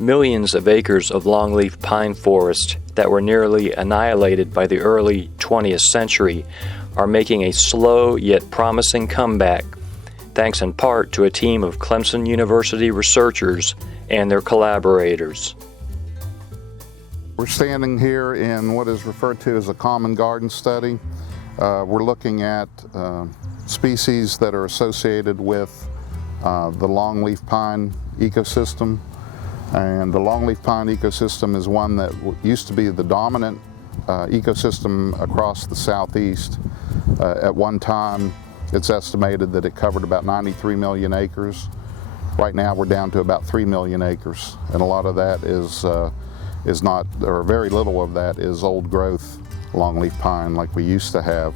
Millions of acres of longleaf pine forest that were nearly annihilated by the early 20th century are making a slow yet promising comeback, thanks in part to a team of Clemson University researchers and their collaborators. We're standing here in what is referred to as a common garden study. We're looking at species that are associated with the longleaf pine ecosystem. And the longleaf pine ecosystem is one that used to be the dominant ecosystem across the southeast. At one time, it's estimated that it covered about 93 million acres. Right now, we're down to about 3 million acres, and a lot of that is not, or very little of that is old growth longleaf pine like we used to have.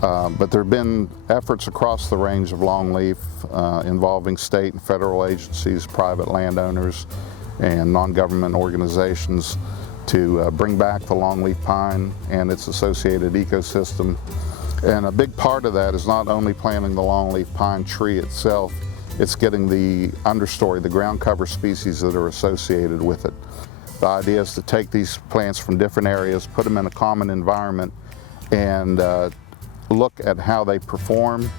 But there have been efforts across the range of longleaf involving state and federal agencies, private landowners, and non-government organizations to bring back the longleaf pine and its associated ecosystem. And a big part of that is not only planting the longleaf pine tree itself, it's getting the understory, the ground cover species that are associated with it. The idea is to take these plants from different areas, put them in a common environment, and look at how they perform,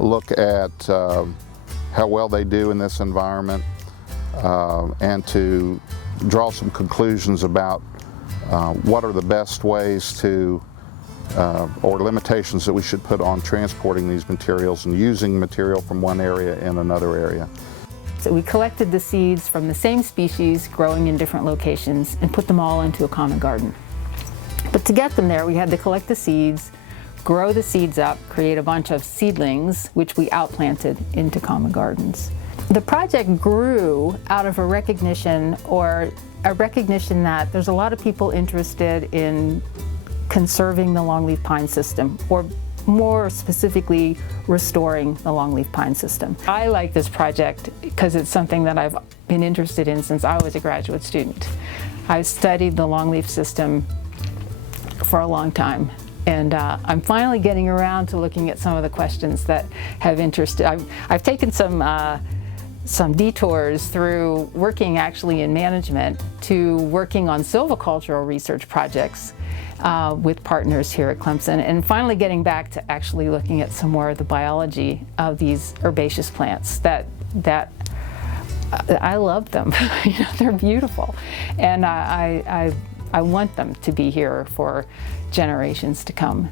look at how well they do in this environment, and to draw some conclusions about what are the best ways to, or limitations that we should put on transporting these materials and using material from one area in another area. So we collected the seeds from the same species growing in different locations and put them all into a common garden. But to get them there, we had to collect the seeds, grow the seeds up, create a bunch of seedlings, which we outplanted into common gardens. The project grew out of a recognition that there's a lot of people interested in conserving the longleaf pine system, or more specifically, restoring the longleaf pine system. I like this project because it's something that I've been interested in since I was a graduate student. I've studied the longleaf system for a long time. And I'm finally getting around to looking at some of the questions that have interested. I've taken some detours through working actually in management to working on silvicultural research projects with partners here at Clemson, and finally getting back to actually looking at some more of the biology of these herbaceous plants that I love them. You know, they're beautiful, and I want them to be here for generations to come.